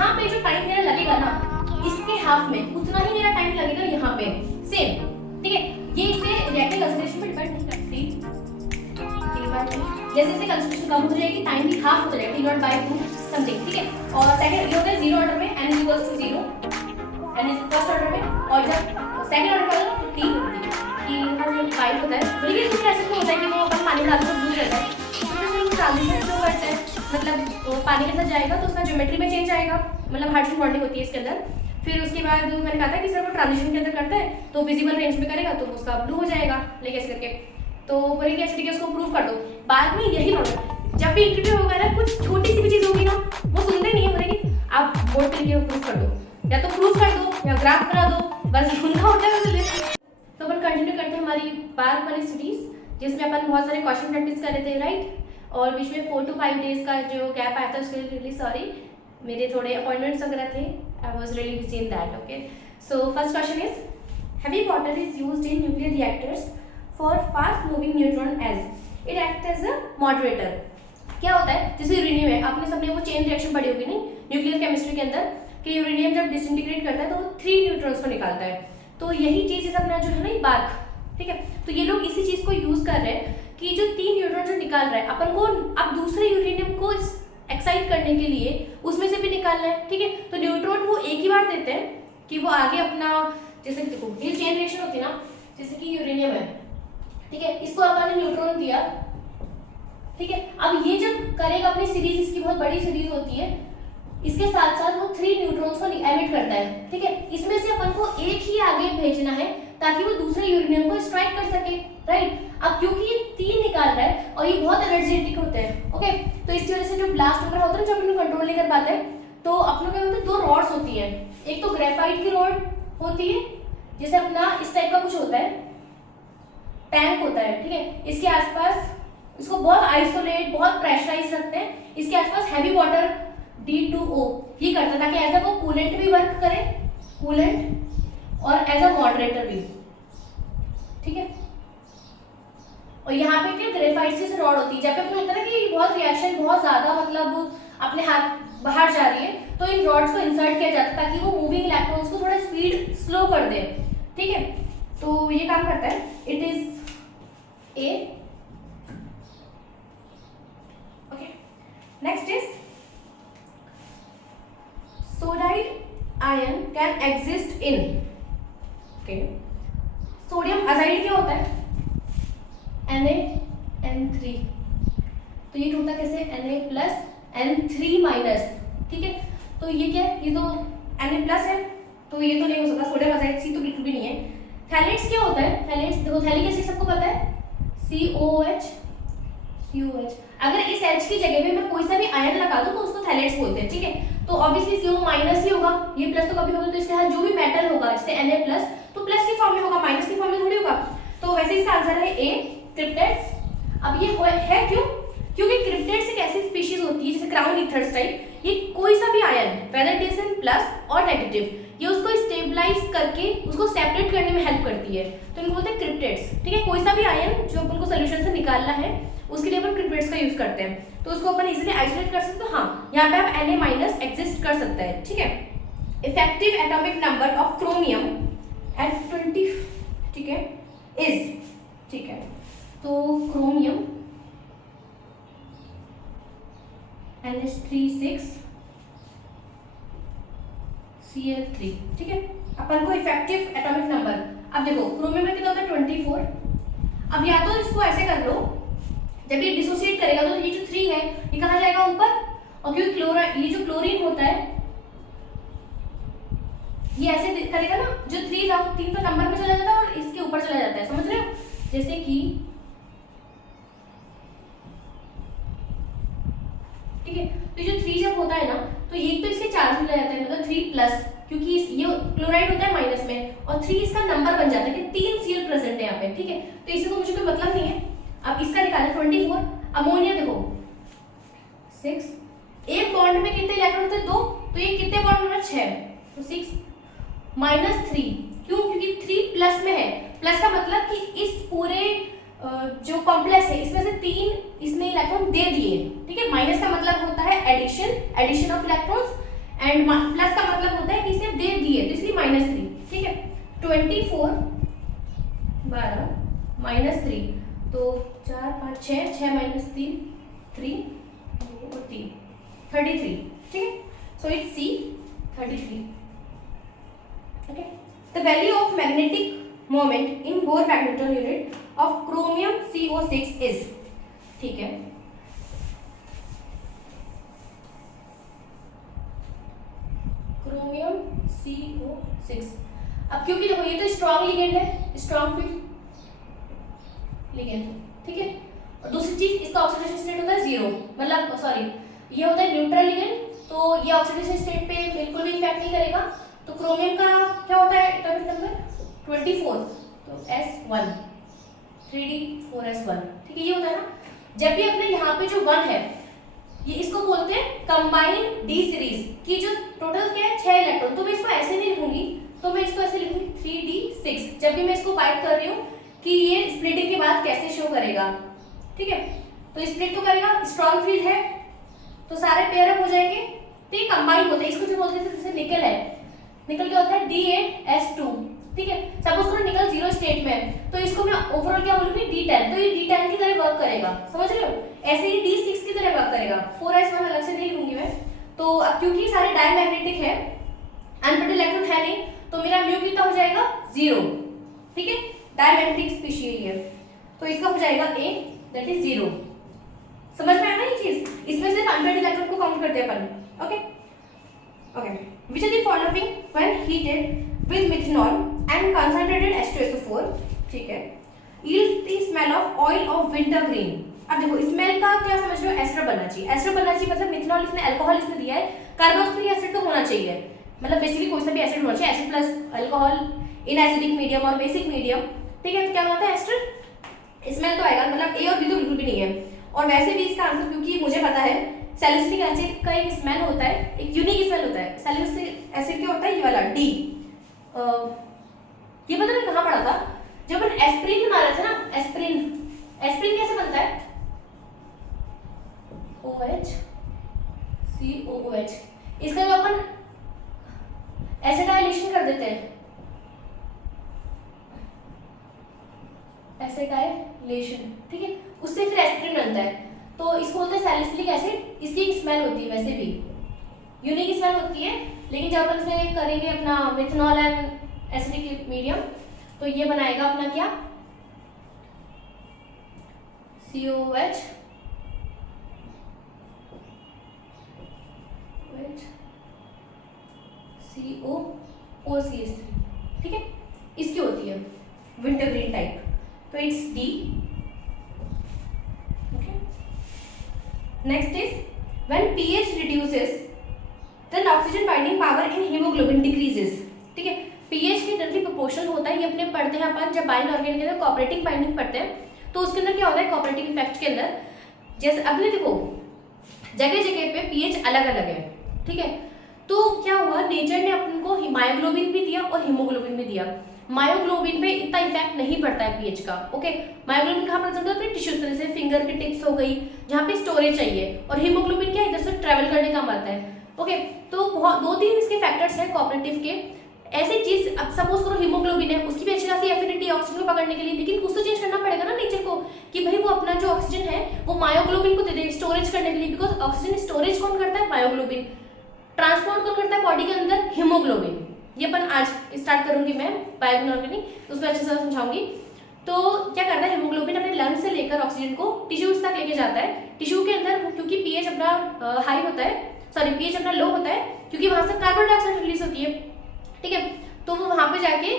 यहाँ पे जो टाइम मेरा लगेगा ना इसके हाफ में उतना ही मेरा टाइम लगेगा यहाँ पे सेम, ठीक है। ये इससे रिएक्टिव कंसंट्रेशन पे डिपेंड नहीं करती। जैसे जैसे कंसंट्रेशन कम हो जाएगी टाइम भी हाफ हो जाएगा, T0/2 समथिंग, ठीक है। और सेकंड ये होता है 0 ऑर्डर में n = 0, n is first order में, और जब सेकंड ऑर्डर पर तो T कि हर फाइल होता है। लेकिन इसमें ऐसा क्यों होता है कि वो अपन पानी में डालते तो ब्लू रहता है, तो ट्रांजिशन क्यों करता है, मतलब वो पानी के साथ जाएगा तो उसका ज्योमेट्री में चेंज आएगा, मतलब हाइड्रोजन बॉन्डिंग होती है इसके अंदर। फिर उसके बाद मैंने कहा था कि सर वो ट्रांजिशन के अंदर करता है तो विजिबल रेंज में करेगा तो उसका ब्लू हो जाएगा, लेके ऐसे करके। तो बोले कि अच्छा ठीक है उसको प्रूव कर दो। बाद में यही प्रॉब्लम, जब भी इंटरव्यू होगा ना कुछ छोटी सी भी चीज़ होगी ना वो सुनते नहीं है, बोले कि आप बोर्ड पे लिखे प्रूव कर दो, या तो प्रूव कर दो या ग्राफ बना दो, बस उनका होता है। तो अपन कंटिन्यू करते हैं हमारी पार्क वाली सीरीज, जिसमें अपन बहुत सारे क्वेश्चन प्रैक्टिस कर रहे थे, राइट। और बीच में 4 to 5 डेज का जो गैप आया था उसके लिए रियली सॉरी, मेरे थोड़े अपॉइंटमेंट्स वगैरह थे, I was really busy in that, okay. So first question is heavy water is used in nuclear reactors for fast moving neutron as it acts as a moderator। क्या होता है, जैसे uranium है, आपने सबने वो चेन रिएक्शन पढ़ी होगी नहीं न्यूक्लियर केमिस्ट्री के अंदर, कि यूरेनियम जब डिसइंटीग्रेट करता है तो वो 3 न्यूट्रॉन्स को निकालता है। तो यही चीज़ इस अपना जो है ना बार्क, ठीक है। तो ये लोग इसी चीज़ को यूज़ कर रहे हैं कि जो 3 न्यूट्रॉन जो निकाल रहा है अपन को अब दूसरे यूरेनियम को एक्साइट करने के लिए उसमें से भी निकालना है, ठीक है। तो न्यूट्रॉन वो एक ही बार देते हैं कि वो आगे अपना, जैसे कि देखो ये चेन रिएक्शन होती है ना, जैसे कि यूरेनियम है, ठीक है, इसको अपन ने न्यूट्रॉन दिया, ठीक है। अब ये जब करेगा अपनी सीरीज, इसकी बहुत बड़ी सीरीज होती है, इसके साथ साथ वो 3 न्यूट्रॉन्स को एमिट करता है, ठीक है। इसमें से अपन को एक ही आगे भेजना है ताकि वो दूसरे यूरेनियम को स्ट्राइक कर सके, राइट। अब क्योंकि ये 3 निकाल रहा है और ये बहुत एनर्जेटिक होते हैं, ओके, तो इसकी वजह से जो ब्लास्ट वगैरह होता है जो अपन कंट्रोल नहीं कर पाते, तो अपनों के होते 2 रॉड्स होती है, एक तो ग्रेफाइट की रॉड होती है, जैसे अपना इस टाइप का कुछ होता है, टैंक होता है, ठीक है। इसके आसपास इसको बहुत आइसोलेट, बहुत प्रेशराइज रखते हैं, इसके आसपास हैवी वाटर D2O ये करता है ताकि एज अ वो कूलेंट भी वर्क करे, कूलेंट और एज अ मॉडरेटर भी, ठीक है। और यहाँ पे क्या ग्रेफाइट से रॉड होती है, जब पे होता है ना कि बहुत रिएक्शन बहुत ज्यादा मतलब अपने हाथ बाहर जा रही है, तो इन रॉड्स को इंसर्ट किया जाता है ताकि वो मूविंग इलेक्ट्रॉन्स को थोड़ा स्पीड स्लो कर दे, ठीक है। तो ये काम करता है, it is a, okay. Next is sodide ion can exist in, okay. Sodium azide क्या होता है, Na(N3), तो ये टूटा कैसे Na+N3-, ठीक है। तो ये क्या है, ये तो Na+ है, तो ये तो नहीं हो सकता, सोडियम अजाइड C तो बिल्कुल भी नहीं है। थैलेट्स क्या होता है, थैलेट्स देखो, थैलिक एसिड सबको पता है, COOH। अगर इस H की जगह पे मैं कोई सा भी आयन लगा दूं तो उसको थैलेट्स बोलते हैं, ठीक है। तो ऑब्वियसली CO- ही होगा, ये प्लस तो कभी होगा, तो इसके साथ जो भी मेटल होगा जैसे Na+ तो प्लस की फॉर्म में होगा, माइनस की फॉर्म में थोड़ी होगा। तो वैसे इसका आंसर है A, क्रिप्टेट्स। अब ये है क्यों, क्योंकि क्रिप्टेट्स एक ऐसी स्पीशीज होती है जैसे क्राउन ईथर्स टाइप, ये कोई सा भी ion whether it is in plus और नेगेटिव, ये उसको स्टेबलाइज करके उसको सेपरेट करने में हेल्प करती है, तो इनको बोलते हैं क्रिप्टेट्स, ठीक है। कोई सा भी आयन जो अपन को सोल्यूशन से निकालना है उसके लिए अपन क्रिप्टेट्स का यूज करते हैं, तो उसको अपन इजीली आइसोलेट कर सकते हैं। हाँ, यहाँ पे आप Na- एग्जिस्ट कर सकता है, ठीक है। Effective atomic number of chromium at 20, ठीक है, इज, ठीक है। तो क्रोमियम NH3 Cl3, ठीक है। अपन को इफेक्टिव एटॉमिक नंबर, अब देखो क्रोमियम में कितना होता है 24। अब या तो इसको ऐसे कर लो, जब ये डिसोसिएट करेगा तो ये जो 3 है ये कहाँ जाएगा ऊपर, और क्योंकि ये जो क्लोरीन होता है ये ऐसे करेगा ना, जो 3 तो नंबर में चला जाता है और इसके ऊपर चला जाता है, समझ रहे हो। जैसे कि ठीक है, तो जो 3 जब होता है ना तो एक तो इसके चार्ज में चला जाता है, मतलब 3+, क्योंकि ये क्लोराइड होता है माइनस में, और 3 इसका नंबर बन जाता है कि 3 Cl प्रेजेंट है यहाँ पे, ठीक है। तो इससे तो मुझे कोई मतलब नहीं है। अब इसका निकालें 24, अमोनिया देखो 6, एक बॉन्ड में कितने इलेक्ट्रॉन होते हैं 2, तो ये कितने बॉन्ड होना 6, तो 6 -3, क्यों, क्योंकि 3+ में है, प्लस का मतलब कि इस पूरे जो कॉम्प्लेक्स है इसमें से 3 इसने इलेक्ट्रॉन दे दिए, ठीक है। माइनस का मतलब होता है addition of electrons, and plus का मतलब होता है कि सिर्फ दे दिए तो इसलिए -3, ठीक है। 24 12 -3 तो 4 5 6 6 -3 3 2 और 3 33, ठीक है। So it's C 33, okay. The value of magnetic moment in Bohr magneton unit of chromium CO6 is, ठीक है। क्रोमियम CO6, अब क्योंकि देखो ये तो स्ट्रॉन्ग लिगेंड है, स्ट्रॉन्ग फील्ड लिगेंड, ठीक है। और दूसरी चीज इसका ऑक्सीडेशन स्टेट होता है 0, मतलब सॉरी ये होता है न्यूट्रल लिगेंड, तो ये ऑक्सीडेशन स्टेट पे बिल्कुल भी इफेक्ट नहीं करेगा। तो क्रोमियम का क्या होता है एटॉमिक नंबर 24, तो S1 3D4S1, ठीक है। ये होता है ना, जब भी अपने यहाँ पे जो 1 है ये इसको बोलते हैं कंबाइंड डी सीरीज की जो टोटल क्या है 6 इलेक्ट्रॉन, तो मैं इसको ऐसे नहीं लिखूंगी, तो मैं इसको ऐसे लिखूंगी 3D6 जब भी मैं इसको बाइट कर रही हूँ कि ये स्प्लिटिंग के बाद कैसे शो करेगा, ठीक है। तो स्प्लिट तो करेगा, स्ट्रॉन्ग फील्ड है तो सारे पेयर अप हो जाएंगे, तो ये कंबाइन होते हैं। इसको जो बोलते हैं जैसे निकल है, निकल क्या होता है D8S2, ठीक है। सपोज करो निकल 0 स्टेट में है, तो इसको मैं ओवरऑल क्या बोलूंगी D10, तो ये D10 की तरह वर्क करेगा, समझ रहे हो। ऐसे ही D6 की तरह वर्क करेगा, 4S1 अलग से नहीं लूंगी मैं। तो अब क्योंकि सारे डायमैग्नेटिक है, अनपेड इलेक्ट्रॉन है नहीं, तो मेरा म्यू कितना हो जाएगा 0, ठीक है। डायमैग्नेटिक स्पीशीज है तो इसका हो जाएगा A, दैट इज 0। समझ में आ रहा है ये चीज, इसमें सिर्फ अनपेड इलेक्ट्रॉन को काउंट करते हैं अपन, okay okay. Which are the following when heated with methanol and concentrated H2SO4, ठीक है, yields the smell of oil of wintergreen। अब देखो स्मेल का क्या समझ रहे हो, एस्टर बनना चाहिए, एस्टर बनना चाहिए मतलब मिथेनॉल इसने अल्कोहल इसने दिया है, कार्बोक्सिलिक एसिड तो होना चाहिए, मतलब बेसिकली कोई सा भी एसिड होना चाहिए, acid plus alcohol in acidic medium और बेसिक मीडियम, ठीक है। तो क्या होता है एस्टर, स्मेल तो आएगा, मतलब ए और बी तो बिल्कुल भी नहीं है। और वैसे भी इसका आंसर क्योंकि मुझे पता है, सैलिसिलिक एसिड का एक स्मेल होता है, एक यूनिक स्मेल होता है। सैलिसिलिक एसिड क्या होता है, ये वाला D, ये पता नहीं कहाँ पढ़ा था, जब अपन एस्प्रिन बना रहे थे ना, एस्प्रिन, एस्प्रिन कैसे बनता है, OH COOH, इसका जो अपन एसिटाइलेशन कर देते हैं, एसिटाइलेशन, ठीक है, उससे फिर एस्प्रिन बनता है, तो इसको बोलते हैं सैलिसिलिक एसिड। इसकी एक स्मेल होती है, वैसे भी यूनिक स्मेल होती है, लेकिन जब अपन इसमें करेंगे अपना मिथेनॉल एंड एसिडिक मीडियम, तो ये बनाएगा अपना क्या COOH COOCH3, ठीक है। इसकी होती है विंटरग्रीन टाइप, तो it's D, okay. Next is when pH reduces then oxygen binding power in hemoglobin decreases, ठीक है। pH के डायरेक्टली प्रोपोर्शनल होता है, ये अपने पढ़ते हैं अपन जब बाइंड ऑर्गेन के अंदर कोऑपरेटिव बाइंडिंग पढ़ते हैं, तो उसके अंदर क्या होता है कोऑपरेटिव इफेक्ट के अंदर, जैसे अपने देखो जगह जगह पे pH अलग अलग है, ठीक है। तो क्या हुआ, नेचर ने अपन को मायोग्लोबिन भी दिया और हीमोग्लोबिन भी दिया। मायोग्लोबिन पे इतना इफेक्ट नहीं पड़ता है पीएच का, ओके। मायोग्लोबिन कहाँ प्रेजेंट होता है, अपने टिश्यूज में, जैसे फिंगर की टिप्स हो गई जहाँ पे स्टोरेज चाहिए, और हीमोग्लोबिन क्या इधर से ट्रेवल करने का काम आता है, ओके। तो बहुत 2-3 इसके फैक्टर्स हैं कोऑपरेटिव के। ऐसी चीज, अब सपोज करो हीमोग्लोबिन है, उसकी भी अच्छी खासी एफिनिटी ऑक्सीजन को पकड़ने के लिए, लेकिन कुछ तो चेंज करना पड़ेगा ना नेचर को, कि भाई वो अपना जो ऑक्सीजन है वो मायोग्लोबिन को दे दे स्टोरेज करने के लिए, बिकॉज ऑक्सीजन स्टोरेज कौन करता है, मायोग्लोबिन। ट्रांसपोर्ट कौन करता है बॉडी के अंदर, हीमोग्लोबिन। ये अपन आज स्टार्ट करूंगी मैं बायोइनऑर्गेनिक, उसमें अच्छे से समझाऊंगी। तो क्या करता है, हीमोग्लोबिन अपने लंग से लेकर ऑक्सीजन को टिश्यूज तक लेके जाता है। टिश्यू के अंदर क्योंकि पीएच अपना हाई होता है, सॉरी पीएच अपना लो होता है, क्योंकि वहां से कार्बन डाइऑक्साइड रिलीज होती है, ठीक है। तो वो वहां पे जाके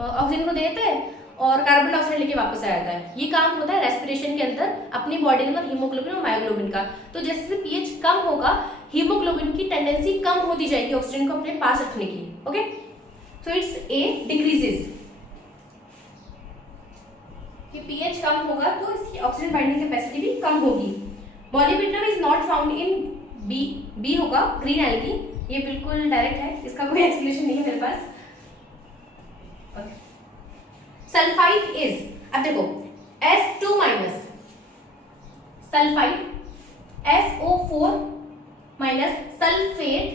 ऑक्सीजन को देता है और कार्बन डाइऑक्साइड लेके वापस आ जाता है। ये काम होता है रेस्पिरेशन के अंदर अपनी बॉडी के अंदर हीमोग्लोबिन और मायोग्लोबिन का। तो जैसे पीएच कम होगा, हीमोग्लोबिन की टेंडेंसी कम होती जाएगी ऑक्सीजन को अपने पास रखने की, okay. So it's a decreases, कि पीएच कम होगा तो इसकी ऑक्सीजन बाइंडिंग कैपेसिटी भी कम होगी। Molybdenum is not found in B होगा ग्रीन एल्गी, ये बिल्कुल डायरेक्ट है, इसका कोई एक्सप्लेनेशन नहीं है मेरे पास, ओके। सल्फाइड इज, अब देखो S2 minus sulphide, SO4 minus sulphate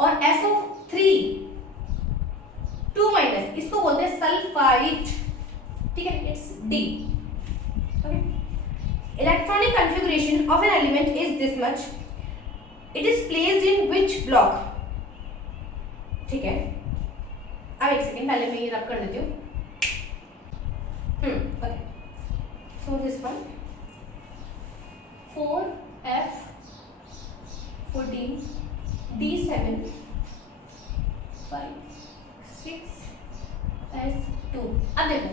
और SO3 2 माइनस, इसको बोलते हैं सल्फाइड, ठीक है, it's D। Okay, electronic configuration of an element is this much, it is placed in which block, ठीक है। अब एक सेकेंड, पहले मैं ये रब कर देती हूँ। Okay, so this one 4F14 D7 5 6S2। अब देखो,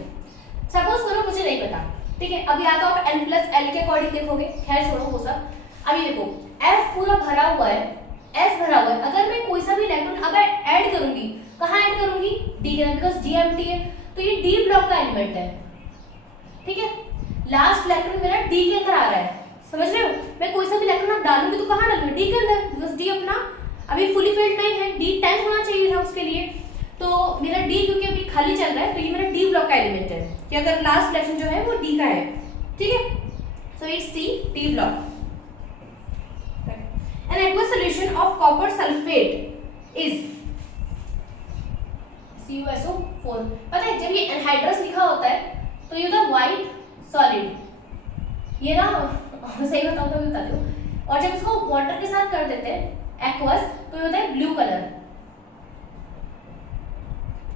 सपोज करो मुझे नहीं पता, ठीक है, अब या तो आप N+L के अकॉर्डिंग देखोगे, खैर छोड़ो वो सब। अब ये देखो F पूरा भरा हुआ है, S भरा हुआ है, अगर मैं कोई सा भी इलेक्ट्रॉन अब ऐड करूंगी, कहाँ ऐड करूंगी? D के अंदर, बिकॉज D एम्प्टी है, तो ये D ब्लॉक का एलिमेंट है, ठीक है। लास्ट इलेक्ट्रॉन मेरा D के अंदर आ रहा है, समझ रहे हो? मैं कोई सा भी इलेक्ट्रॉन अब डालूंगी तो कहाँ डालूंगी? D के अंदर, बिकॉज D अपना अभी फुली फिल्ड नहीं है, D 10 होना चाहिए था उसके लिए, तो मेरा D क्योंकि अभी खाली चल रहा है, तो ये मेरा D ब्लॉक का एलिमेंट है, कि अगर लास्ट इलेक्ट्रॉन जो है वो D का है, ठीक है। So it's C, D block. An aqueous solution of copper sulfate is CuSO4। पता है जब ये एनहाइड्रस लिखा होता है तो ये होता है व्हाइट सॉलिड, ये ना सही बताऊं तो बता दो, और जब इसको वाटर के साथ कर देते हैं एक्वस तो ये होता है ब्लू कलर,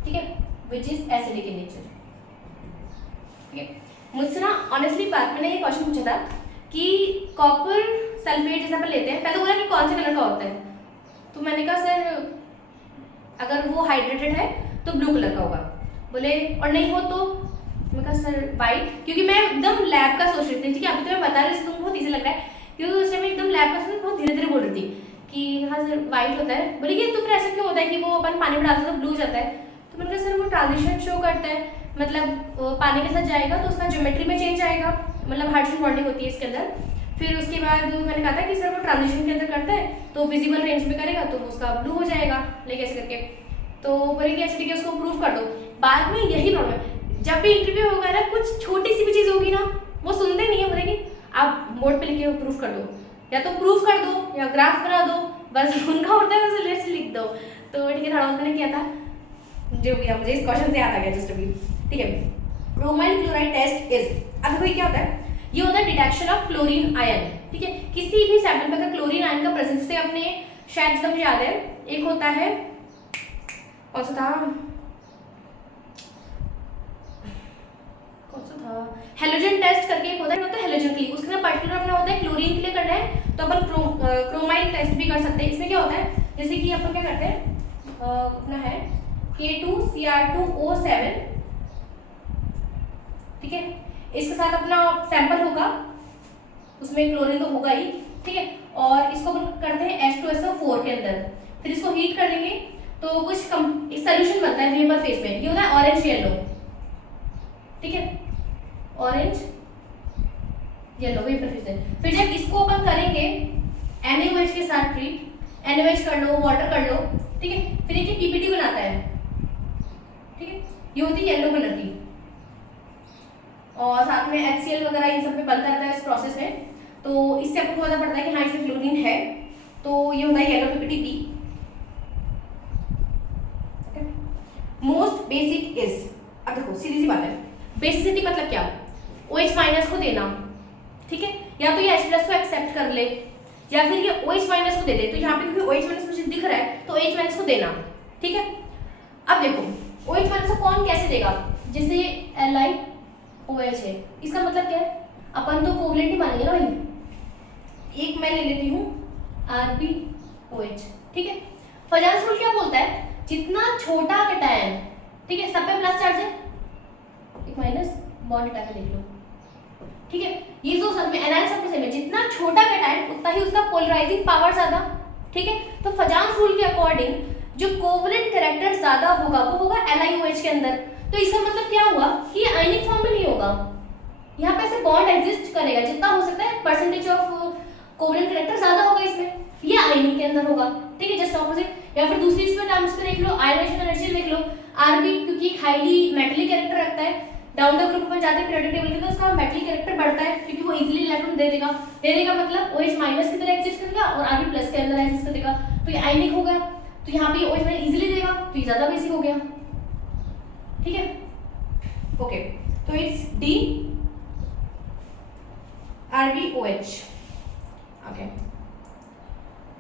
ठीक है, which is acidic in nature, ठीक है। मुझसे ना ऑनेस्टली बात, मैंने ये क्वेश्चन पूछा था कि कॉपर सल्फेट जैसा अपन लेते हैं, पहले बोला कि कौन से कलर का होता है, तो मैंने कहा सर अगर वो हाइड्रेटेड है तो ब्लू कलर का होगा, बोले और नहीं हो तो, मैं कहा सर वाइट, क्योंकि मैं एकदम लैब का सोच रही थी, ठीक है, अभी तो मैं बता रही हूँ तुमको बहुत इजी लग रहा है, क्योंकि उस टाइम एकदम लैब का सोच बहुत धीरे धीरे बोल रही थी कि हाँ सर वाइट होता है, बोले कि तो फिर ऐसा क्यों होता है कि वो अपन पानी में डालते तो ब्लू जाता है, तो मैंने कहा सर वो ट्रांजिशन शो करता है, मतलब पानी के साथ जाएगा तो उसका ज्योमेट्री में चेंज आएगा, मतलब हाइड्रोजन बॉन्डिंग होती है इसके अंदर, फिर उसके बाद मैंने कहा था कि सर वो ट्रांजिशन के अंदर करता है तो विजिबल रेंज में करेगा तो उसका ब्लू हो जाएगा, लेकिन ऐसे करके, तो बोले कि अच्छा ठीक है उसको प्रूफ कर दो। बाद में यही प्रॉब्लम है, जब भी इंटरव्यू होगा ना कुछ छोटी सी भी चीज़ होगी ना वो सुनते नहीं है, बोलेगी आप बोर्ड पे लिख के प्रूफ कर दो, या तो प्रूफ कर दो या ग्राफ बना दो, बस उनका होता है बस लेट्स लिख दो। तो ठीक है, थोड़ा मैंने किया था जो भी मुझे इस क्वेश्चन से याद आ गया जस्ट अभी, ठीक है। ब्रोमाइल क्लोराइड टेस्ट इज, अब देखो क्या होता है, ये होता है डिटेक्शन ऑफ क्लोरीन आयन, ठीक है। किसी भी सैंपल में अगर क्लोरीन आयन का प्रेजेंस से अपने शायद जितना मुझे याद है, एक होता है कौन सा था हेलोजन टेस्ट करके एक होता है हेलोजन के लिए, उसके लिए पर्टिकुलर अपना होता है क्लोरीन के लिए करना है तो अपन क्रोमाइल टेस्ट भी कर सकते हैं। इसमें क्या होता है, जैसे कि अपन क्या करते हैं, अपना है K2Cr2O7, ठीक है, इसके साथ अपना सैंपल होगा, उसमें क्लोरीन तो होगा ही, ठीक है, और इसको अपन करते हैं H2SO4 के अंदर, फिर इसको हीट कर लेंगे तो कुछ सोल्यूशन बनता है वेपर फेज में, ये होता है ऑरेंज येलो, ठीक है, ऑरेंज येलो वेपर फेज है। फिर जब इसको अपन करेंगे NaOH के साथ ट्रीट, NaOH कर लो, वाटर कर लो, ठीक है, फिर एक पीपीटी बनाता है, ठीक है, ये होती है येलो कलर की, और साथ में HCl वगैरह इन सब में बनता रहता है इस प्रोसेस में, तो इससे आपको पता पड़ता है कि हाँ इसमें क्लोरीन है, तो ये होता है yellow PPT B. Most basic is, अब देखो सीधी सी बात है, बेसिसिटी मतलब क्या, OH माइनस को देना, ठीक है, या तो ये H प्लस को एक्सेप्ट कर ले या फिर ये OH माइनस को दे दे, तो यहाँ पे क्योंकि OH माइनस मुझे दिख रहा है तो OH माइनस को देना, ठीक है। अब देखो OH माइनस को कौन कैसे देगा, जैसे LiOH है, इसका मतलब क्या है, अपन तो कोवलेंट ही मानेंगे ना भाई, एक मैं ले लेती हूँ RbOH, ठीक है। फजांस रूल क्या बोलता है, जितना छोटा कैटायन, ठीक है, सब पे प्लस चार्ज है, एक माइनस बॉन्ड हटा के लिख लो, ठीक है, ये जो सब में एनायन सब में जितना छोटा कैटायन उतना ही उसका पोलराइजिंग पावर ज्यादा, ठीक है। तो फजांस रूल के अकॉर्डिंग जो कोवलेंट कैरेक्टर ज्यादा होगा वो होगा LiOH के अंदर, तो इसका मतलब क्या हुआ कि ये आयनिक फॉर्म में नहीं होगा, यहाँ पे ऐसे बॉन्ड एग्जिस्ट करेगा, जितना हो सकता है परसेंटेज ऑफ कोवलेंट कैरेक्टर ज्यादा होगा इसमें, ये आयनिक के अंदर होगा, ठीक है, जस्ट ऑपोजिट। या फिर दूसरी इसमें टर्म्स पे देख लो, आयनाइजेशन एनर्जी देख लो, Rb क्योंकि हाईली मेटलिक कैरेक्टर रखता है, डाउन द ग्रुप में जाते हैं पीरियोडिक टेबल के, तो उसका मेटलिक कैरेक्टर बढ़ता है क्योंकि वो इजीली इलेक्ट्रॉन दे देगा मतलब OH माइनस की तरह एग्जिस्ट करेगा और Rb प्लस के अंदर एग्जिस्ट करेगा, तो ये आयनिक होगा। तो यहाँ पे OH मैंने इजीली देगा, तो ये ज्यादा बेसिक हो गया, ठीक है। ओके, तो it's D RbOH। Okay,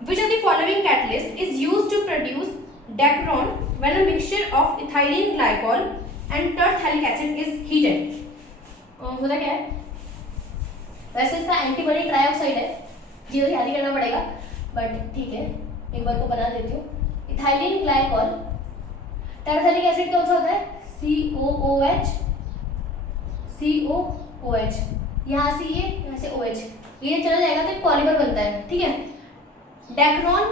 which of the following catalyst is used to produce dacron when a mixture of ethylene glycol and terphthallic acid is heated? होता क्या है, वैसे इसका एंटीमनी ट्राइऑक्साइड है, ये याद ही करना पड़ेगा, बट ठीक है एक बार को बना देती हूँ। इथाइलिन ग्लाइकॉल, टर्पथैलिक एसिड कौन सा होता है, COOH, COOH, यहाँ से ये, यहाँ से OH, ये चला जाएगा तो एक पॉलीमर बनता है, ठीक है। डेक्रोन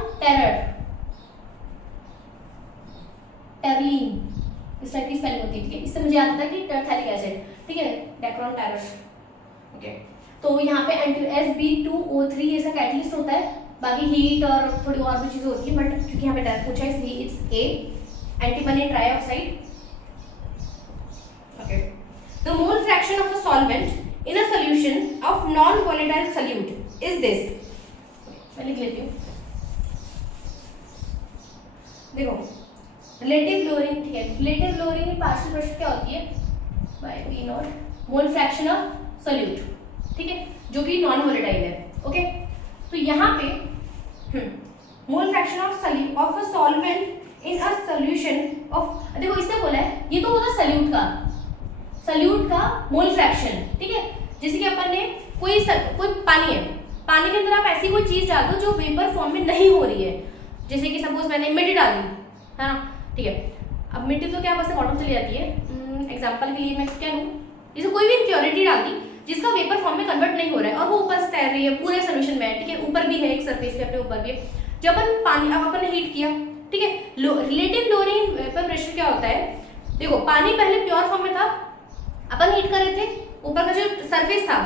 टेरलीन, इस टाइप की स्पेलिंग होती है, ठीक है। इससे मुझे आता था कि टर्पथैलिक एसिड, ठीक है, डेक्रोन टेरर। ओके, तो यहाँ पे Sb2O3 ऐसा कैटलिस्ट होता है, बाकी हीट और थोड़ी और भी चीजें होती है, बट क्योंकि यहाँ पे डायरेक्ट पूछा है इसलिए it's A, antimony trioxide. Okay, the mole fraction of a solvent in a solution of non volatile solute is this. मैं लिख लेती हूँ, देखो रिलेटिव लोअरिंग, ठीक है, रिलेटिव लोअरिंग की पार्शियल प्रेशर क्या होती है, by P naught, mole fraction of solute, ठीक है, जो कि नॉन वोलेटाइल है। ओके, तो यहाँ पे मोल fraction of a solvent in a solution of, देखो इसने बोला है ये तो होता है सॉल्यूट का मोल फ्रैक्शन, ठीक है। जैसे कि अपन ने कोई पानी है, पानी के अंदर आप ऐसी कोई चीज डाल दो जो वेपर फॉर्म में नहीं हो रही है, जैसे कि सपोज मैंने मिट्टी डाल दी, है ना, ठीक है। अब मिट्टी तो क्या बस बॉटम चली जाती है, एग्जांपल के लिए मैं क्या लूँ, जैसे कोई भी इम्प्योरिटी डाल दी जिसका वेपर फॉर्म में कन्वर्ट नहीं हो रहा है और वो ऊपर से तैर रही है पूरे सोल्यूशन में, ठीक है, ऊपर भी है एक सरफेस पे, अपने ऊपर भी है। जब अपन पानी, अब अपन ने हीट किया, ठीक है, रिलेटिव लोअरिंग वेपर प्रेशर क्या होता है, देखो पानी पहले प्योर फॉर्म में था, अपन हीट कर रहे थे, ऊपर का जो सरफेस था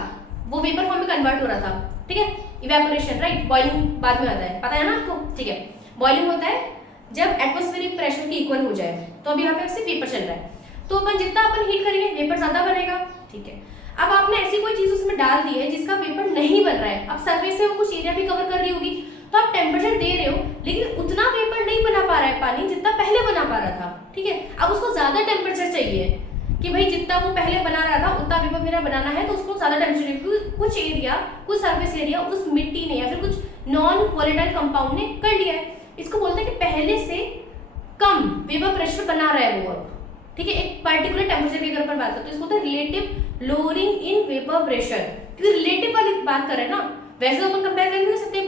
वो वेपर फॉर्म में कन्वर्ट हो रहा था, ठीक है, इवेपोरेशन, राइट, बॉइलिंग बाद में आता है, पता है ना आपको, ठीक है। बॉइलिंग होता है जब एटमॉस्फेरिक प्रेशर की इक्वल हो जाए, तो अभी यहाँ पे सिर्फ वेपर चल रहा है, तो अपन जितना अपन हीट करेंगे वेपर ज्यादा बनेगा, ठीक है। अब आपने ऐसी कोई चीज उसमें डाल दी है जिसका वेपर नहीं बन रहा है, अब सरफेस से वो कुछ एरिया भी कवर कर रही होगी, तो आप टेम्परेचर दे रहे हो लेकिन उतना वेपर नहीं बना पा रहा है पानी जितना पहले बना पा रहा था, ठीक है। अब उसको ज्यादा टेम्परेचर चाहिए कि भाई जितना वो पहले बना रहा था उतना वेपर मेरा बनाना है, तो उसको ज्यादा टेम्परेचर चाहिए, कुछ एरिया, कुछ सरफेस एरिया उस मिट्टी ने या फिर कुछ नॉन वोलेटाइल कंपाउंड ने कर लिया है। इसको बोलते हैं कि पहले से कम वेपर प्रेशर बना रहा है वो अब, ठीक है, एक पर्टिकुलर टेम्परेचर की अगर अपन बात करते हैं इसको होता है relative lowering in vapour pressure, क्योंकि रिलेटिव वाली बात कर रहे हैं ना, वैसे तो अपन कंपेयर कर नहीं सकते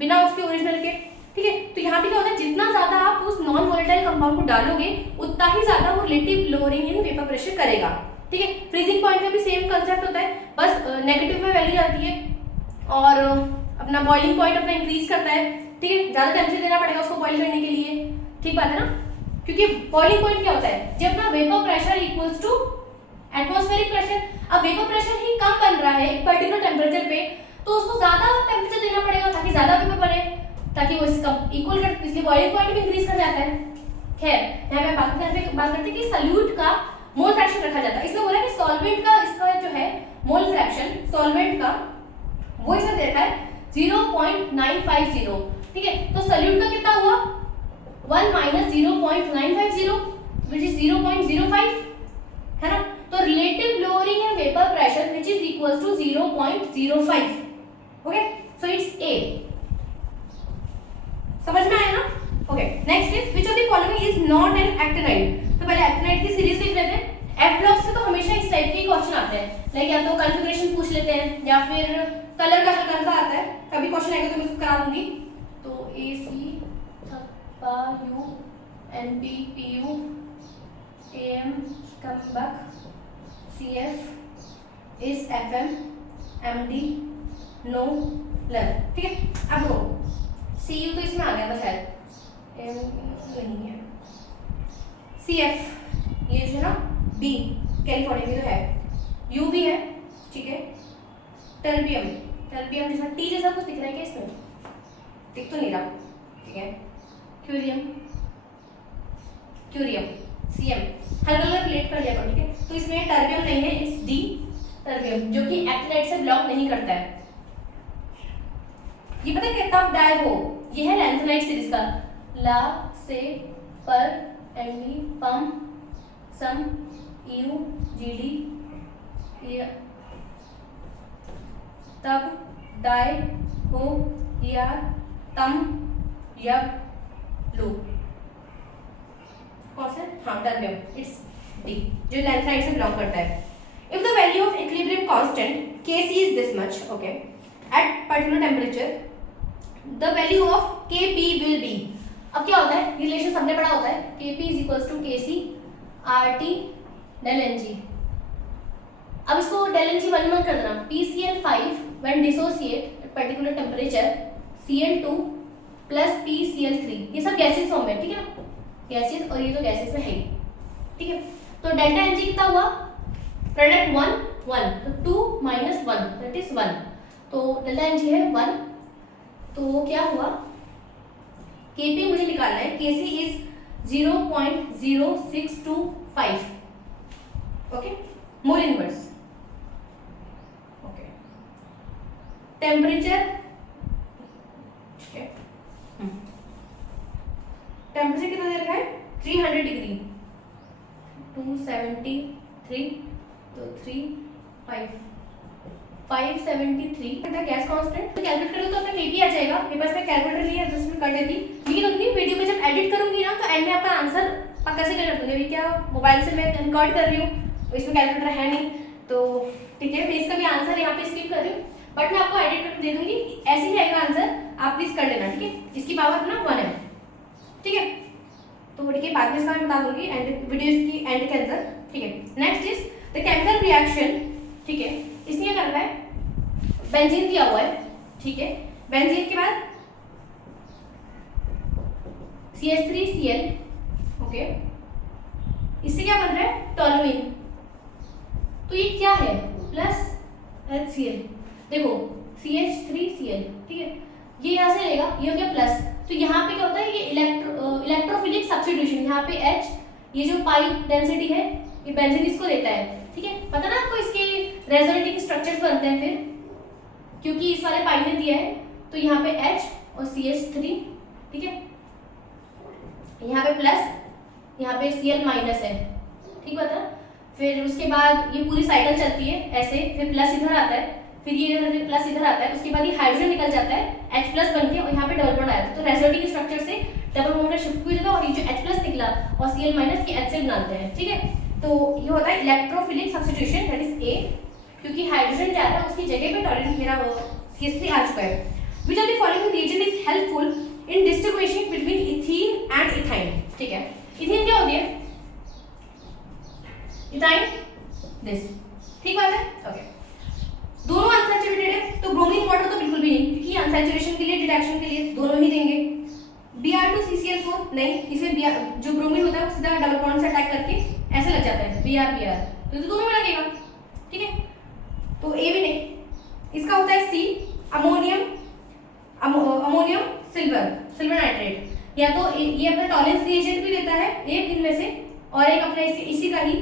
बिना उसके ओरिजिनल के, ठीक है। तो यहाँ पे क्या होता है, जितना ज्यादा आप उस नॉन वोलेटाइल कंपाउंड को डालोगे उतना ही ज्यादा वो relative lowering in vapour pressure करेगा, ठीक है। फ्रीजिंग पॉइंट में भी सेम कंसेप्ट होता है, बस नेगेटिव में वैल्यू जाती है और अपना बॉइलिंग पॉइंट अपना इंक्रीज करता है, ठीक है, ज्यादा टेम्परेचर देना पड़ेगा उसको बॉइल करने के लिए, ठीक बात है ना, क्योंकि बॉइलिंग पॉइंट क्या होता है, जब ना vapour pressure equals to atmospheric pressure, अब वेपर प्रेशर ही कम बन रहा है एक पर्टिकुलर टेम्परेचर पे, तो उसको ज्यादा टेम्परेचर देना पड़ेगा ताकि ज्यादा वेपर बने, ताकि वो इसका इक्वल कर, इसलिए बॉइलिंग पॉइंट भी इंक्रीज कर जाता है। खैर यहाँ पे बात करते हैं कि सॉल्यूट का मोल फ्रैक्शन रखा जाता है, इसमें बोला कि सॉल्वेंट का इसका जो है मोल फ्रैक्शन सॉल्वेंट का वो इसमें दे रखा है 0.950, ठीक है। तो सॉल्यूट का कितना हुआ 1 माइनस 0.950 which is 0.05, है ना, तो relative lowering in vapour pressure which is equals to 0.05, okay, so it's A, समझ में आया ना, okay. Next is which of the following is not an actinide, तो पहले एक्टिनाइड की सीरीज देख लेते हैं। एफ ब्लॉक से तो हमेशा इस टाइप के क्वेश्चन आते हैं, लाइक या तो कॉन्फ़िगरेशन पूछ लेते हैं या फिर कलर का हल्का आता है, कभी क्वेश्चन आएगा तो मैं इसको करा दूंगी। तो ए सी थप्पा U N P P U A M कमबक सी एफ इस एफ एम एम डी नो लर, ठीक है। अब देखो सी यू तो इसमें आ गया था शायद, एम नहीं है, सी एफ ये जो है ना बी कैलिफोर्निया में तो है, यू भी है, ठीक है। टर्बियम जैसा टी जैसा कुछ दिख रहा है क्या इसमें, दिख तो नहीं रहा, ठीक है। क्यूरियम सीएम हल्का हल्का रिलेट कर लिया करो, ठीक है। तो इसमें टर्बियम नहीं है, इट्स डी टर्बियम, जो कि एक्टिनाइड से ब्लॉक नहीं करता है। ये पता है कितना डायब हो, ये है लैंथेनाइड सीरीज का, ला से पर एंडी पम सम यू जीडी तब दाय हो या तम यब लो। कौन सा? हाँ डब्ल्यू, इट्स डी जो लैंथनाइड से बिलोंग करता है। If the value of equilibrium constant Kc is this much, okay, at particular temperature, the value of Kp will be। अब क्या होता है, रिलेशन सबने पढ़ा होता है, Kp is equals to Kc RT del Ng। अब इसको del Ng 1 मत कर देना, PCl5 when dissociate at particular temperature Cl2 plus PCl3, ये सब गैसेस फॉर्म में, ठीक है ना, गैसेस, और ये तो गैसेस में है, ठीक है। तो डेल्टा Ng कितना हुआ, प्रोडक्ट 1 1, तो 2 minus 1 that is 1, तो डेल्टा Ng है 1, तो क्या हुआ, Kp मुझे निकालना है, Kc is 0.0625, okay, mole inverse, okay. Temperature, temperature कितना दे रखा है, 300 डिग्री, 273, तो 573 गैस कांस्टेंट। तो कैलकुलेट करो तो अपना Kp आ जाएगा। मेरे पास में कैलकुलेटर नहीं है, एडजस्टमेंट कर देती, लेकिन अपनी वीडियो में जब एडिट करूंगी ना, तो एंड में आपका आंसर पक्का से कर दूंगी। अभी क्या मोबाइल से मैं रिकॉर्ड कर रही हूँ, इसमें कैलकुलेटर है नहीं, तो ठीक है, मैं इसका भी आंसर यहाँ पे स्किप कर रही हूँ, बट मैं आपको एडिट करके दे दूंगी, ऐसे ही आएगा आंसर, आप प्लीज कर लेना, ठीक है। इसकी पावर अपना 1 है, ठीक है। तो ठीक है, बाद में इसका मैं बता दूंगी एंड वीडियो की एंड के अंदर, ठीक है। Next is the chemical reaction, ठीक है। इसमें क्या कर रहा है, बेंजीन दिया हुआ है, ठीक है। बेंजीन के बाद CH3Cl, ओके, इससे क्या बन रहा है, टोलुइन। तो ये क्या है, प्लस HCl, देखो CH3Cl, ठीक है, ये यहाँ से लेगा, ये हो गया प्लस, तो यहाँ पे क्या होता है, ये इलेक्ट्रोफिलिक सब्स्टिट्यूशन, यहाँ पे H, ये जो पाई डेंसिटी है, ये बेंजीन इसको देता है, ठीक है। पता ना आपको इसके रेजोनेटिंग स्ट्रक्चर्स बनते हैं फिर, क्योंकि इस वाले पाई ने दिया है, तो यहाँ पे H और CH3, ठीक है, यहाँ पे प्लस, यहाँ पे Cl माइनस है, ठीक बता। फिर उसके बाद ये पूरी साइकिल चलती है ऐसे, फिर प्लस इधर आता है, फिर ये प्लस इधर आता है, उसके बाद ये हाइड्रोजन निकल जाता है H प्लस बन के, और यहाँ पे डबल बॉन्ड आया था, तो रेजोनेटिंग स्ट्रक्चर से डबल बॉन्ड का शिफ्ट हो जाता है, और ये जो H प्लस निकला और Cl माइनस ये H से बनाते हैं, ठीक है। तो ये होता है electrophilic substitution, that is A, क्योंकि हाइड्रोजन जा रहा है उसकी जगह पे टॉलरेंट मेरा CH3 आ चुका है। Which of the following reagent is helpful in distinguishing between ethene and ethyne, ठीक है। इथीन क्या होती है, इथाइन दिस, ठीक बात है, ओके। दोनों अनसैचुरेटेड है, तो ब्रोमीन वाटर तो बिल्कुल भी नहीं, क्योंकि अनसैचुरेशन के लिए, डिटेक्शन के लिए दोनों ही देंगे। Br2CCl4 नहीं, इसे जो ब्रोमीन होता है वो सीधा डबल बॉन्ड से अटैक करके ऐसे लग जाता है, Br तो दोनों में लगेगा, ठीक है। तो A भी नहीं, इसका होता है C, अमोनियम सिल्वर नाइट्रेट, या तो ये अपना टॉलरेंस रिएजेंट भी देता है एक इनमें से, और एक अपना इसी का ही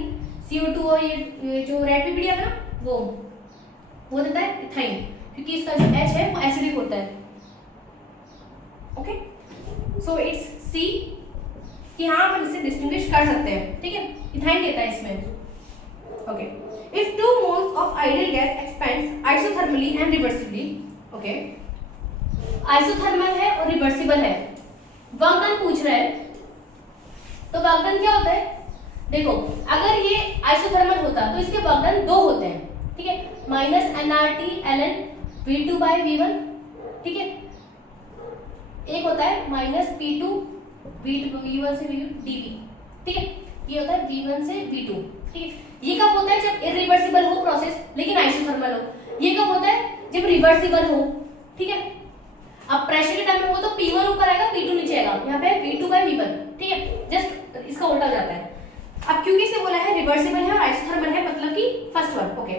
CO2 और ये जो रेड पीपीडी है ना, वो देता है इथाइन, क्योंकि इसका जो H है वो एसिडिक होता है, ओके। सो इट्स C, कि हाँ हम इसे डिस्टिंग्विश कर सकते हैं, ठीक है, इथाइन देता है इसमें, okay. If 2 moles of ideal gas expands isothermally and reversibly, okay, isothermal है और रिवर्सिबल है, वर्क डन पूछ रहा है, तो वर्क डन क्या होता है, देखो अगर ये आइसोथर्मल होता तो इसके वर्क डन 2 होते हैं, ठीक है, माइनस nRT ln V2/V1, ठीक है, एक होता है माइनस P2 V1 से V2 dV, ठीक है, ये होता है V1 से V2, ठीक है। ये कब होता है, जब इरिवर्सिबल हो प्रोसेस लेकिन आइसोथर्मल हो। ये कब होता है, जब रिवर्सिबल हो, ठीक है। अब प्रेशर के टाइम में हो तो P1 ऊपर आएगा, P2 नीचे आएगा, यहाँ पे V2/V1, ठीक है, जस्ट इसका उल्टा हो जाता है। अब क्योंकि इसे बोला है रिवर्सिबल है और आइसोथर्मल है, मतलब कि फर्स्ट वन, ओके।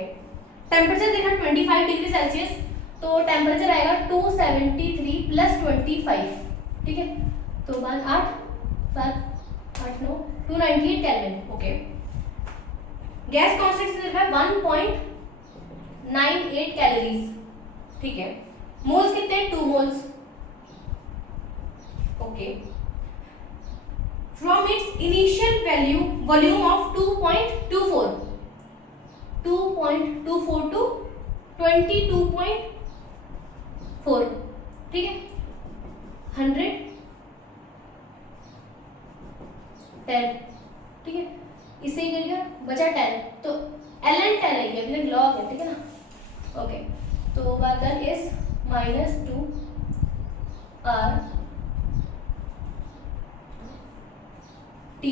टेम्परेचर देखा 25 डिग्री सेल्सियस, तो टेम्परेचर आएगा 273 प्लस 25, ठीक है, तो 1 8 7 8 9 298 केल्विन, ओके। गैस कांस्टेंट से देखा 1.98 कैलोरीज, ठीक है। मोल्स कितने, 2 moles, okay. From it's initial value volume of 2.24 to 22.4, ठीक है, 100 10, ठीक है, इससे ही करिएगा बचा 10, तो ln 10 है ये, अभी तक लॉग है, ठीक है ना। ओके, तो work is -2 r t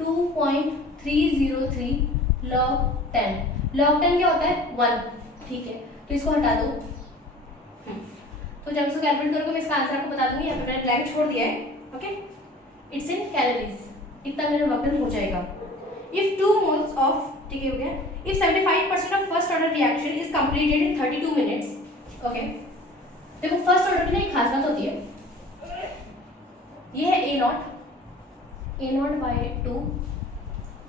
2.303 log 10, log 10 क्या होता है 1, ठीक है, तो इसको हटा दो। तो जब इसको कैलकुलेट करोगे मैं इसका आंसर आपको बता दूंगी, यहाँ पे मैंने ब्लैंक छोड़ दिया है। ओके, इट्स इन कैलोरीज, इतना मेरा वर्क डन हो जाएगा। इफ 2 मोल्स ऑफ, ठीक है हो गया, if 75% of first order reaction is completed in 32 minutes. Okay, देखो फर्स्ट ऑर्डर की ना एक खास बात होती है, ये है A not by 2,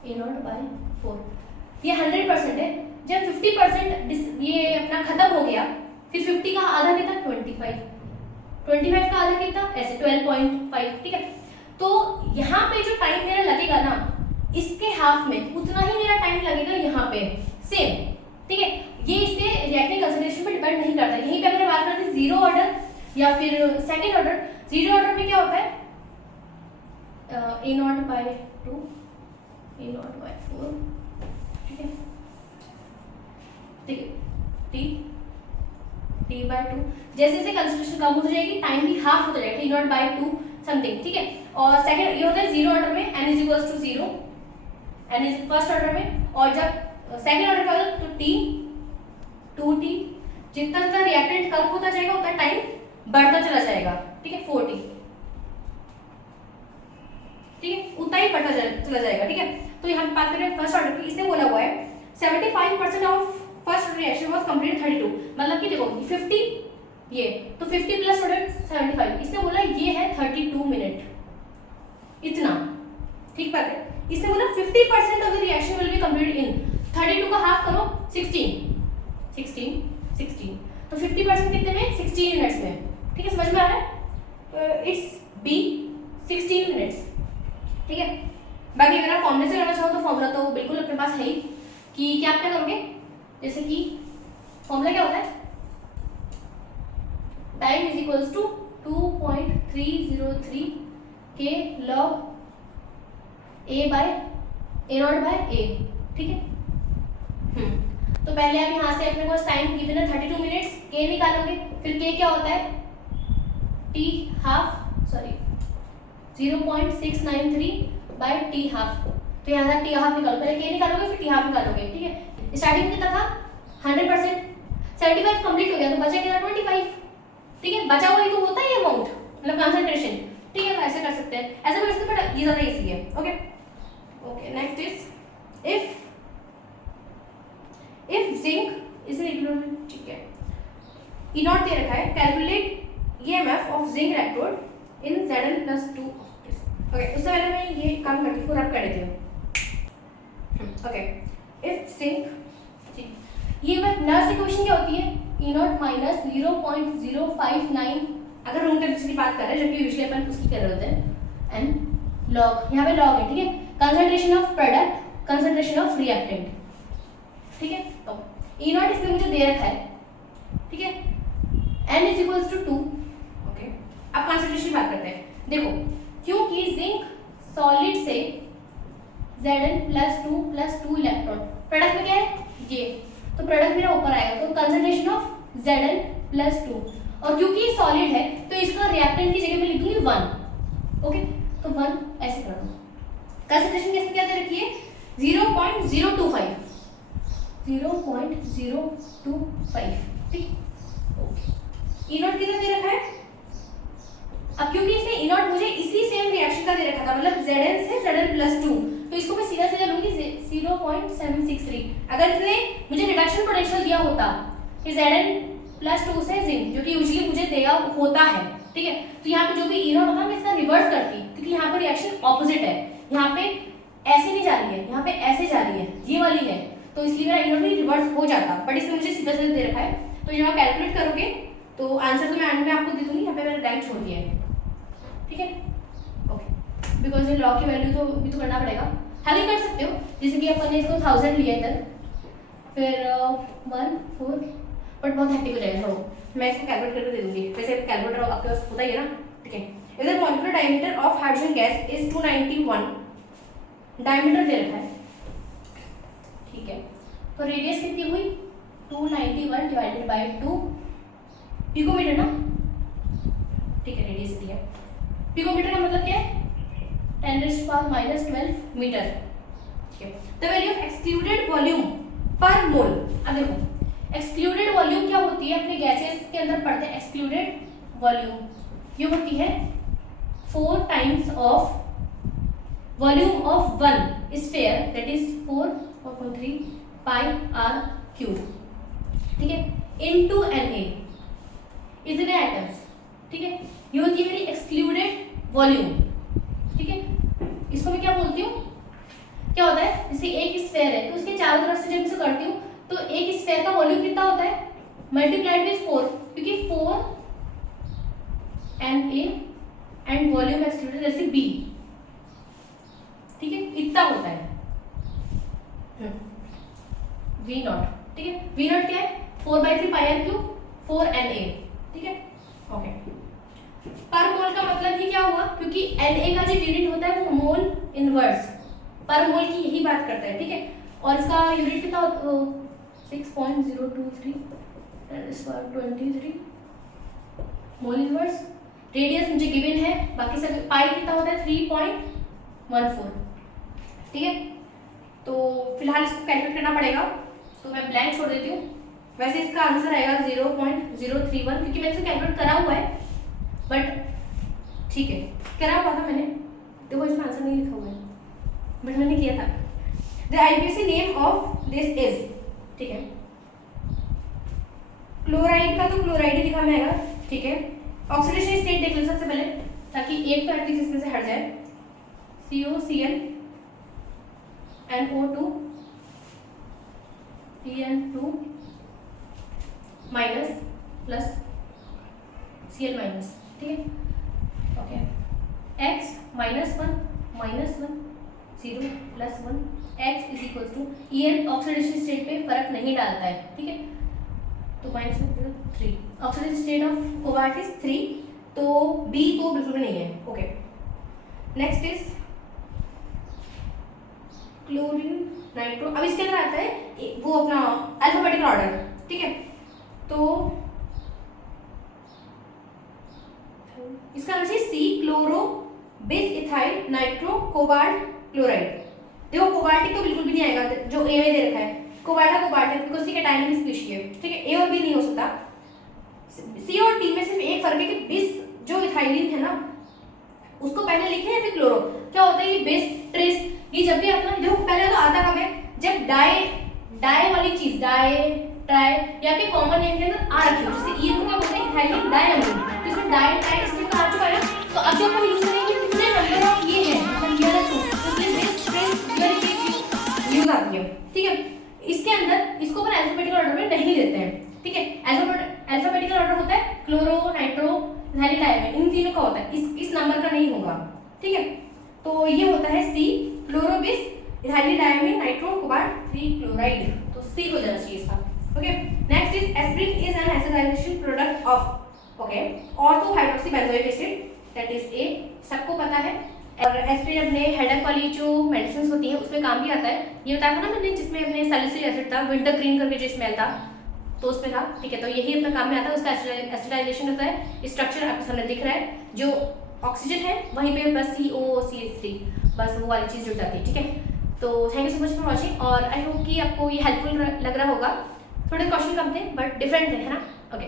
A not by 4, ये 100% है। जब 50% ये अपना खत्म हो गया, फिर 50 का आधा कितना 25 का आधा कितना ऐसे 12.5, ठीक है। तो यहाँ पे जो टाइम मेरा लगेगा ना इसके हाफ में, उतना ही मेरा टाइम लगेगा यहाँ पे सेम, ठीक है। ये इसके रिएक्टिंग कंसंट्रेशन पे डिपेंड नहीं करता। यहीं पे अगर बात करते हैं जीरो ऑर्डर या फिर सेकंड ऑर्डर, जीरो ऑर्डर में क्या होता है A not by 2, A not by 4, ठीक है, T by 2, जैसे जैसे कंसंट्रेशन कम होती जाएगी टाइम भी हाफ होता जाएगा, T नॉट by 2 समथिंग, ठीक है। और सेकंड ये होता है जीरो ऑर्डर में n is equals to 0, n is first order में, और जब सेकंड ऑर्डर का तो T 2T, जितना जितना रिएक्टेंट कम होता जाएगा उतना टाइम बढ़ता चला जाएगा, ठीक है, 4T, ठीक है, उतना ही बढ़ता चला जाएगा, ठीक है। तो यहाँ पे बात करें फर्स्ट ऑर्डर की, इसने बोला हुआ है 75% of first reaction was complete 32, मतलब कि देखो 50 ये तो 50 प्लस 75, इसने बोला ये है 32 मिनट, इतना, ठीक बात है। इसने बोला 50% of the reaction will be completed in 32 का हाफ करो 16, तो 50% कितने में 16 मिनट्स में, ठीक है, समझ में आ रहा है। इट्स बी 16 मिनट्स, ठीक है। बाकी अगर आप फॉर्मूले से करना चाहो तो फॉर्मूला तो बिल्कुल अपने पास है ही, कि क्या आप क्या करोगे, जैसे कि फॉर्मूला क्या होता है, टाइम इज इक्वल्स टू 2.303 के log A naught by A, ठीक है। तो पहले आप यहाँ से अपने पास टाइम गिवन है 32 मिनट्स, K निकालोगे, फिर K क्या होता है T half, sorry 0.693 by T half, तो यहाँ से T हाफ निकालो, पहले K निकालोगे फिर T हाफ निकालोगे, ठीक है। स्टार्टिंग में कितना था 100%, 75 कंप्लीट हो गया तो बचा कितना 25, ठीक है, बचा हुआ ही तो होता है ये अमाउंट, मतलब कंसंट्रेशन, ठीक है। ऐसे कर सकते हैं, ऐसे कर सकते हैं, बट ये ज़्यादा इजी है। Okay, next is if zinc is ठीक है, E नॉट दे रखा है, calculate EMF of zinc electrode in Zn+2। Okay, उससे पहले मैं ये काम करती हूँ, रब कर देती हूँ। ओके, इफ जिंक, ये नर्स इक्वेशन क्या होती है, E नॉट माइनस 0.059, अगर रूम टेम्परेचर की बात कर रहे हैं, जबकि यूजुअली अपन उसकी कर रहे होते हैं, एंड लॉग, यहाँ पे लॉग है, ठीक है, concentration of product, concentration of reactant, ठीक है। तो E नॉट इसमें मुझे दे रखा है, ठीक है, n is equals to 2। Okay, अब कंसंट्रेशन की बात करते हैं। देखो, क्योंकि जिंक सॉलिड से Zn+2 इलेक्ट्रॉन, प्रोडक्ट में क्या है ये, तो प्रोडक्ट मेरा ऊपर आएगा, तो कंसंट्रेशन ऑफ Zn+2, और क्योंकि ये सॉलिड है तो इसका रिएक्टेंट की जगह पे लिख दूंगी 1। ओके, तो 1 ऐसे कर दो। कंसंट्रेशन कैसे क्या दे रखी है 0.025, ठीक। ओके, E नॉट कितना दे रखा है, अब क्योंकि इसने E नॉट मुझे इसी सेम रिएक्शन का दे रखा था, मतलब Zn से Zn+2, तो इसको मैं सीधा सीधा लूंगी 0.763। अगर इसने मुझे रिडक्शन पोटेंशियल दिया होता कि Zn+2 से जिंक, जो कि यूजुअली मुझे दिया होता है, ठीक है, तो यहाँ पे जो भी E नॉट होता मैं इसका रिवर्स करती, क्योंकि यहाँ पे रिएक्शन ऑपोजिट है, यहाँ पे ऐसे नहीं जा रही है, यहाँ पे ऐसे जा रही है, ये वाली है, तो इसलिए मेरा E नॉट भी रिवर्स हो जाता, बट इसने मुझे सीधा सीधा दे रखा है। तो जब आप कैलकुलेट करोगे तो आंसर तो मैं एंड में आपको दे दूंगी, यहाँ पे मैंने ब्लैंक छोड़ दिया है, ठीक है। बिकॉज ये लॉग की वैल्यू तो भी तो करना पड़ेगा। हालांकि कर सकते हो, जैसे कि अपन ने इसको 1000 लिया इधर, फिर 1 4, बट बहुत हैप्पी हो जाएगा। थोड़ा मैं इसको कैलकुलेट करके दे दूंगी, वैसे कैलकुलेटर आपके पास होता ही है ना, ठीक है। If the molecular diameter of hydrogen gas is 291, diameter दे रखा है, ठीक है। तो रेडियस कितनी हुई 291 डिवाइडेड बाय 2 पिकोमीटर ना, ठीक है। रेडियस दिया, पिकोमीटर का मतलब क्या है 10⁻⁻12 मीटर, ठीक है। The value of excluded volume पर मोल। अब देखो एक्सक्लूडेड वॉल्यूम क्या होती है, अपने गैसेस के अंदर पढ़ते हैं। एक्सक्लूडेड वॉल्यूम ये होती है 4 times of volume of one sphere, that is 4.3 pi r cube, ठीक है, इनटू Na, इतने एटम्स, ठीक है। ये होती है मेरी एक्सक्लूडेड वॉल्यूम, ठीक है। इसको मैं क्या बोलती हूँ, क्या होता है, जैसे एक स्फीयर है तो उसके चारों तरफ से जब इसे करती हूँ तो एक स्फीयर का वॉल्यूम कितना होता है मल्टीप्लाइड विद 4, क्योंकि 4 Na एंड वॉल्यूम एक्सक्लूडेड जैसे B, ठीक है, इतना होता है V0, ठीक है। V0 क्या है 4/3 पाई आर क्यूब 4 Na, ठीक है, ओके। पर मोल का मतलब ही क्या हुआ, क्योंकि Na का जो यूनिट होता है वो मोल इनवर्स पर मोल की यही बात करता है, ठीक है। और इसका यूनिट कितना 6.023 23 मोल इनवर्स। रेडियस मुझे गिवन है, बाकी सब पाई कितना होता है 3.14, ठीक है। तो फिलहाल इसको कैलकुलेट करना पड़ेगा, तो मैं ब्लैंक छोड़ देती हूँ। वैसे इसका आंसर आएगा 0.031, क्योंकि मैंने इसे कैलकुलेट करा हुआ है, बट ठीक है करा हुआ था मैंने, देखो इसमें आंसर नहीं लिखा हुआ है बट मैंने किया था। The IPC name of this is, ठीक है। क्लोराइड का तो क्लोराइड ही लिखा रहेगा, ठीक है। ऑक्सीडेशन स्टेट देख लो सबसे पहले, ताकि एक तो एटलीस्ट इसमें से हट जाए। COCl NO2 TN2 minus plus Cl minus, ठीक है, okay. X -1 -1 0 +1 X is equal to En oxidation state पे फर्क नहीं डालता है, ठीक है। तो -3 oxidation state of cobalt is 3, तो B तो बिल्कुल भी नहीं है, okay. Next is chlorine nitro. अब इसके अंदर आता है वो अपना अल्फाबेटिकल ऑर्डर, ठीक है। तो इसका आंसर C क्लोरो बिस इथाइल नाइट्रो कोबाल्ट क्लोराइड। देखो कोबाल्टिक तो बिल्कुल भी नहीं आएगा, जो ए में दे रखा है कोबाल्टा cobaltic, because C cationic species है, ठीक है। ए और बी नहीं हो सकता। सी और डी में सिर्फ एक फर्क है कि बिस जो इथाइलिन है ना उसको पहले लिखे या फिर क्लोरो। क्या होता है ये बिस ट्रिस, ये जब भी आता है देखो पहले तो आता कब है जब डाई वाली चीज, डाई ट्राई या फिर कॉमन नेम के अंदर आ रखी हो, जैसे ये को क्या बोलते हैं इथाइलिन डायअमीन, तो इसमें डाई ट्राई इसमें तो आ चुका है ना। तो अब जो हम यूज करेंगे कितने नंबर ऑफ ये है मतलब ये रखो, तो इसमें बिस ट्रिस यूज आती है, ठीक है। इसके अंदर इसको अपन अल्फाबेटिकल ऑर्डर में नहीं लेते हैं, ठीक है। अल्फाबेटिकल ऑर्डर होता है क्लोरो नाइट्रो इथाइलिन डायअमीन, इन तीनों का होता है, इस नंबर का नहीं होगा, ठीक है। तो ये होता है C chloro bis ethylene diamine nitro cobalt 3 chloride, तो C हो जाना चाहिए इसका, okay. Next is aspirin is an acidization product of, okay, ortho hydroxy benzoic acid, that is A, सबको पता है। और एस्पिरिन अपने हेडेक वाली जो मेडिसिन होती हैं उसमें काम भी आता है। ये बताया था ना मैंने जिसमें अपने सैलिसिलिक एसिड था, विंटर ग्रीन करके जो स्मेल था तो उसमें था, ठीक है। तो यही अपना काम में आता है, उसका एसिडाइजेशन होता है। स्ट्रक्चर आपके सामने दिख रहा है, जो ऑक्सीजन है वहीं पे बस COCH3 बस वो वाली चीज़ जुड़ जाती है, ठीक है। तो thank you so much for watching, और आई होप कि आपको ये हेल्पफुल लग रहा होगा। थोड़े क्वेश्चन कम थे बट डिफरेंट थे, है ना, ओके।